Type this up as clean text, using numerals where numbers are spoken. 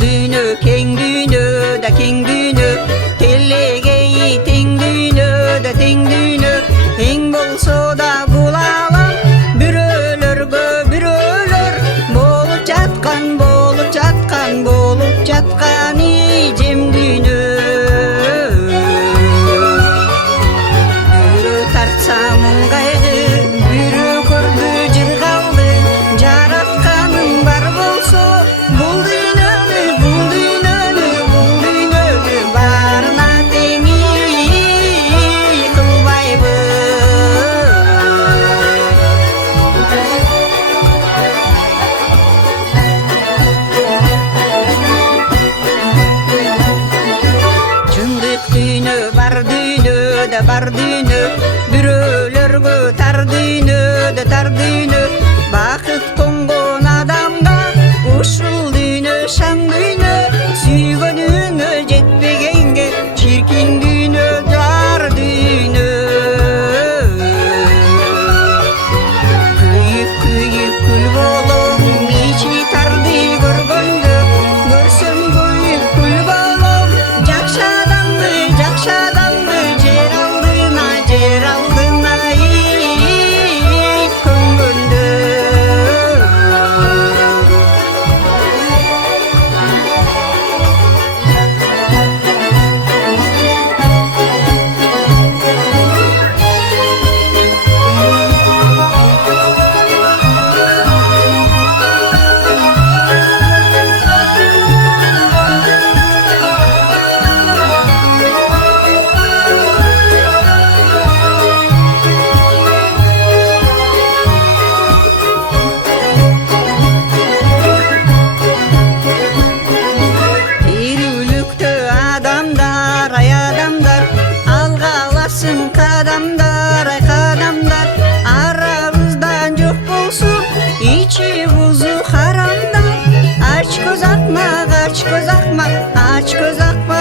дүйнө кең дүйнө да кең дүйнө, телегей тең дүйнө да тең дүйнө. Эң болсо да бул алам бирөөлөргө бирөөлөр, болуп жаткан болуп жаткан болуп жаткан ижем дүйнө. Бирөө тартса муңгайды, бирөө көрдү жыргалды, жаратканың бар болсо бул дүйнөнү баарына тең кылбайбы. Чындык дүйнө бар дүйнө, бирөөлөргө тар дүйнө да тар дүйнө. Бакыт коңгон адамга ушул дүйнө шаң дүйнө, сүйгөнүңө жетпегенге чиркин дүйнө жар дүйнө. Күйүп күйүп күл болом ичи тарды көргөндө, көрсөм күйүп күл болом жакшы адамды жер алдына көмгөндө. Тирүүлүктө адамдар, ай адамдар, алга аласың кадамдар, ай кадамдар. Арабыздан жок болсун ичи бузу харамдар. Ач көз акма, ач көз акма, ач көз акма